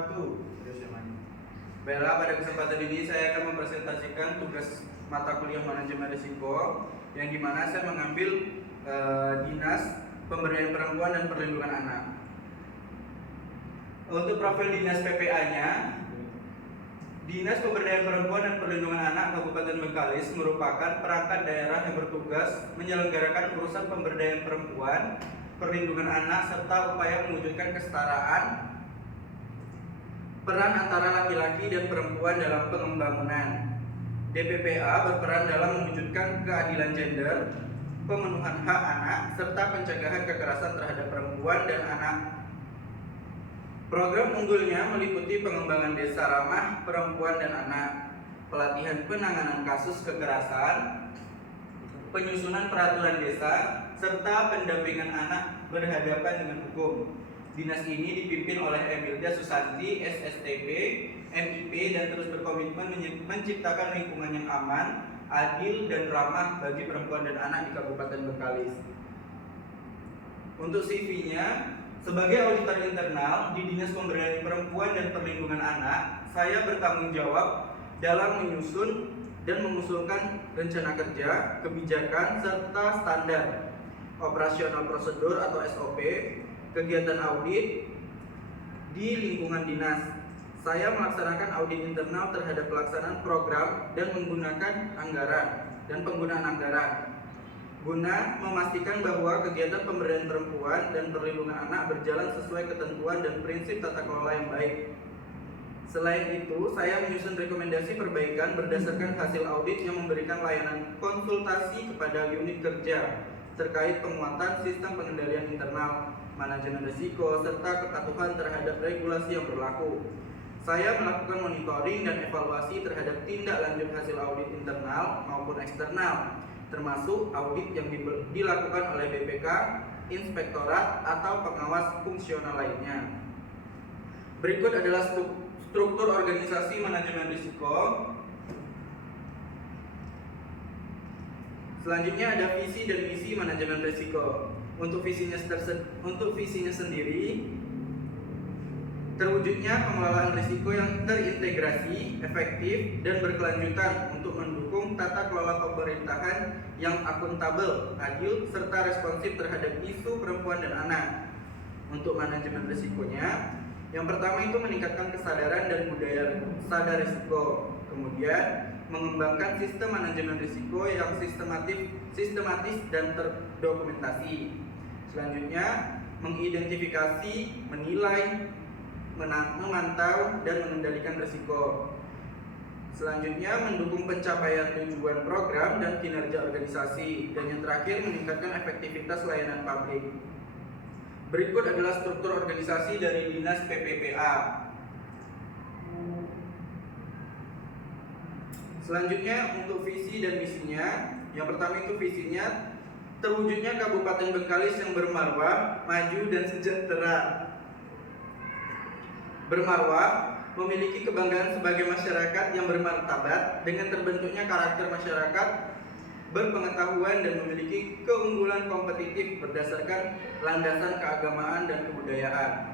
wabarakatuh. Baiklah, pada kesempatan ini saya akan mempresentasikan tugas mata kuliah manajemen risiko yang dimana saya mengambil dinas pemberdayaan perempuan dan perlindungan anak. Untuk profil dinas PPA-nya, Dinas Pemberdayaan Perempuan dan Perlindungan Anak Kabupaten Bengkalis merupakan perangkat daerah yang bertugas menyelenggarakan urusan pemberdayaan perempuan, perlindungan anak, serta upaya mewujudkan kesetaraan peran antara laki-laki dan perempuan dalam pembangunan. DPPA berperan dalam mewujudkan keadilan gender, pemenuhan hak anak, serta pencegahan kekerasan terhadap perempuan dan anak. Program unggulnya meliputi pengembangan desa ramah perempuan dan anak, pelatihan penanganan kasus kekerasan, penyusunan peraturan desa, serta pendampingan anak berhadapan dengan hukum. Dinas ini dipimpin oleh Emilda Susanti, SSTP, MIP, dan terus berkomitmen menciptakan lingkungan yang aman, adil, dan ramah bagi perempuan dan anak di Kabupaten Bengkalis. Untuk CV-nya, sebagai auditor internal di Dinas Pemberdayaan Perempuan dan Perlindungan Anak, saya bertanggung jawab dalam menyusun dan mengusulkan rencana kerja, kebijakan, serta standar operasional prosedur atau SOP, kegiatan audit di lingkungan dinas. Saya melaksanakan audit internal terhadap pelaksanaan program dan menggunakan anggaran dan penggunaan anggaran guna memastikan bahwa kegiatan pemberdayaan perempuan dan perlindungan anak berjalan sesuai ketentuan dan prinsip tata kelola yang baik. Selain itu, saya menyusun rekomendasi perbaikan berdasarkan hasil audit yang memberikan layanan konsultasi kepada unit kerja terkait penguatan sistem pengendalian internal, manajemen risiko, serta kepatuhan terhadap regulasi yang berlaku. Saya melakukan monitoring dan evaluasi terhadap tindak lanjut hasil audit internal maupun eksternal, termasuk audit yang dilakukan oleh BPK, inspektorat, atau pengawas fungsional lainnya. Berikut adalah struktur organisasi manajemen risiko. Selanjutnya ada visi dan misi manajemen risiko. Untuk visinya sendiri, terwujudnya pengelolaan risiko yang terintegrasi, efektif, dan berkelanjutan untuk mendukung tata kelola pemerintahan yang akuntabel, adil, serta responsif terhadap isu perempuan dan anak. Untuk manajemen risikonya, yang pertama itu meningkatkan kesadaran dan budaya sadar risiko. Kemudian, mengembangkan sistem manajemen risiko yang sistematis dan terdokumentasi. Selanjutnya, mengidentifikasi, menilai, memantau, dan mengendalikan risiko. Selanjutnya, mendukung pencapaian tujuan program dan kinerja organisasi. Dan yang terakhir, meningkatkan efektivitas layanan publik. Berikut adalah struktur organisasi dari Dinas PPPA. Selanjutnya, untuk visi dan misinya. Yang pertama itu visinya, terwujudnya Kabupaten Bengkalis yang bermarwah, maju, dan sejahtera. Bermarwah, memiliki kebanggaan sebagai masyarakat yang bermartabat dengan terbentuknya karakter masyarakat berpengetahuan dan memiliki keunggulan kompetitif berdasarkan landasan keagamaan dan kebudayaan.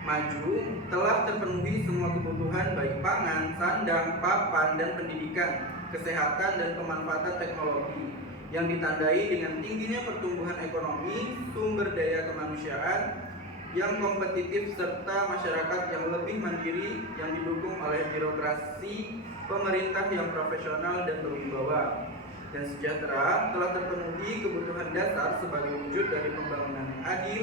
Maju, telah terpenuhi semua kebutuhan baik pangan, sandang, papan, dan pendidikan, kesehatan, dan pemanfaatan teknologi yang ditandai dengan tingginya pertumbuhan ekonomi, sumber daya kemanusiaan yang kompetitif, serta masyarakat yang lebih mandiri yang didukung oleh birokrasi pemerintah yang profesional dan berwibawa. Dan sejahtera, telah terpenuhi kebutuhan dasar sebagai wujud dari pembangunan yang adil,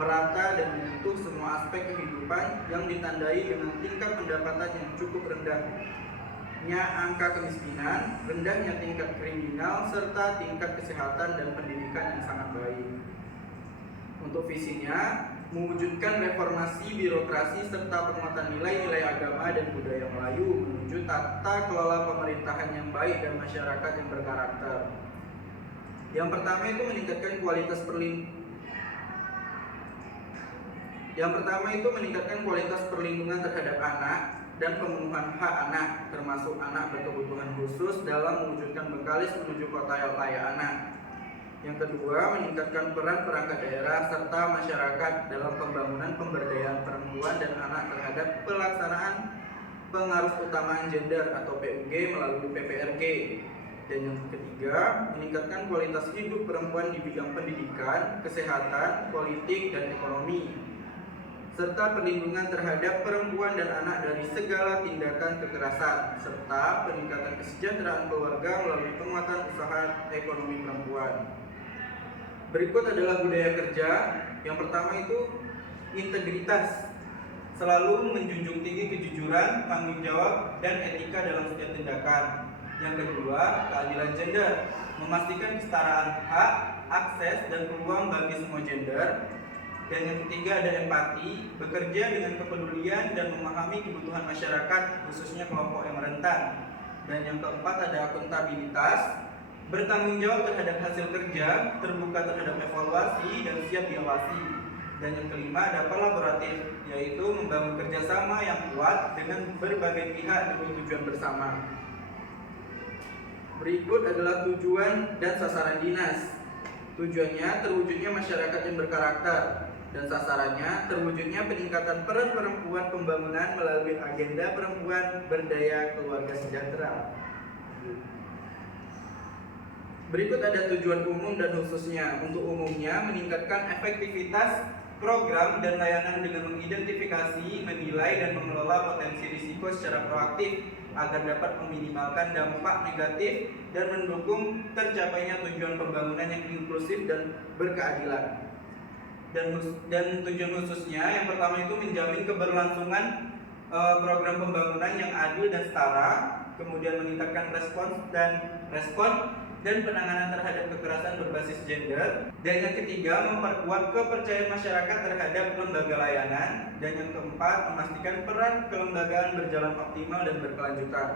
merata, dan menyentuh semua aspek kehidupan yang ditandai dengan tingkat pendapatan yang cukup rendahnya angka kemiskinan, rendahnya tingkat kriminal, serta tingkat kesehatan dan pendidikan yang sangat baik. Untuk visinya, mewujudkan reformasi birokrasi serta penguatan nilai-nilai agama dan budaya Melayu menuju tata kelola pemerintahan yang baik dan masyarakat yang berkarakter. Yang pertama itu meningkatkan kualitas perlindungan terhadap anak dan pemenuhan hak anak, termasuk anak berkebutuhan khusus dalam mewujudkan Bengkalis menuju kota yang layak anak. Yang kedua, meningkatkan peran perangkat daerah serta masyarakat dalam pembangunan pemberdayaan perempuan dan anak anak terhadap pelaksanaan pengarus utamaan gender atau PUG melalui PPRG. Dan yang ketiga, meningkatkan kualitas hidup perempuan di bidang pendidikan, kesehatan, politik, dan ekonomi, serta perlindungan terhadap perempuan dan anak dari segala tindakan kekerasan, serta peningkatan kesejahteraan keluarga melalui penguatan usaha ekonomi perempuan. Berikut adalah budaya kerja. Yang pertama itu integritas, selalu menjunjung tinggi kejujuran, tanggung jawab, dan etika dalam setiap tindakan. Yang kedua, keadilan gender, memastikan kesetaraan hak, akses, dan peluang bagi semua gender. Dan yang ketiga ada empati, bekerja dengan kepedulian dan memahami kebutuhan masyarakat, khususnya kelompok yang rentan. Dan yang keempat ada akuntabilitas, bertanggung jawab terhadap hasil kerja, terbuka terhadap evaluasi, dan siap diawasi. Dan yang kelima ada kolaboratif, yaitu membangun kerjasama yang kuat dengan berbagai pihak demi tujuan bersama. Berikut adalah tujuan dan sasaran dinas. Tujuannya terwujudnya masyarakat yang berkarakter, dan sasarannya terwujudnya peningkatan peran perempuan pembangunan melalui agenda perempuan berdaya keluarga sejahtera. Berikut ada tujuan umum dan khususnya. Untuk umumnya, meningkatkan efektivitas program dan layanan dengan mengidentifikasi, menilai, dan mengelola potensi risiko secara proaktif agar dapat meminimalkan dampak negatif dan mendukung tercapainya tujuan pembangunan yang inklusif dan berkeadilan. Dan tujuan khususnya yang pertama itu menjamin keberlangsungan program pembangunan yang adil dan setara, kemudian meningkatkan respon dan penanganan terhadap kekerasan berbasis gender. Dan yang ketiga, memperkuat kepercayaan masyarakat terhadap lembaga layanan. Dan yang keempat, memastikan peran kelembagaan berjalan optimal dan berkelanjutan.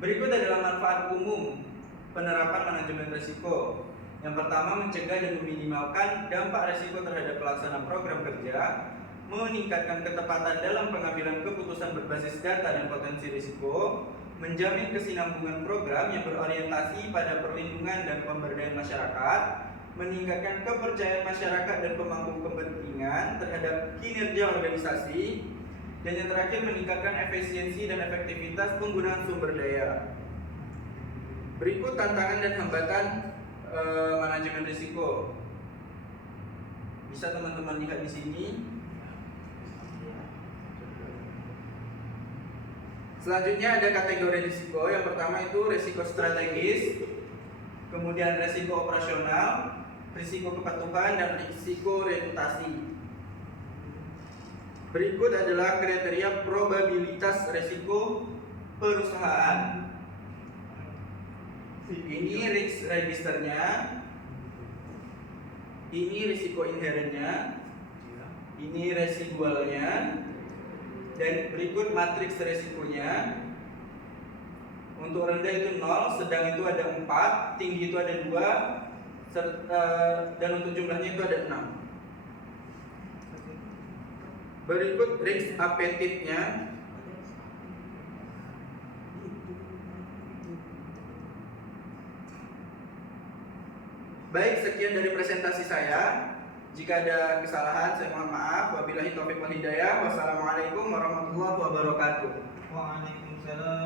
Berikut adalah manfaat umum penerapan manajemen risiko. Yang pertama, mencegah dan meminimalkan dampak risiko terhadap pelaksanaan program kerja, meningkatkan ketepatan dalam pengambilan keputusan berbasis data dan potensi risiko, menjamin kesinambungan program yang berorientasi pada perlindungan dan pemberdayaan masyarakat, meningkatkan kepercayaan masyarakat dan pemangku kepentingan terhadap kinerja organisasi, dan yang terakhir meningkatkan efisiensi dan efektivitas penggunaan sumber daya. Berikut tantangan dan hambatan manajemen risiko. Bisa teman-teman lihat di sini. Selanjutnya ada kategori risiko. Yang pertama itu risiko strategis, kemudian risiko operasional, risiko kepatuhan, dan risiko reputasi. Berikut adalah kriteria probabilitas risiko perusahaan. Ini risk registernya, ini risiko inherennya, ini residualnya, dan berikut matriks resikonya. Untuk rendah itu 0, sedang itu ada 4, tinggi itu ada 2, dan untuk jumlahnya itu ada 6. Berikut risk appetite-nya. Baik, sekian dari presentasi saya. Jika ada kesalahan, saya mohon maaf. Wabillahi taufiq wal hidayah. Wassalamualaikum warahmatullahi wabarakatuh. Waalaikumsalam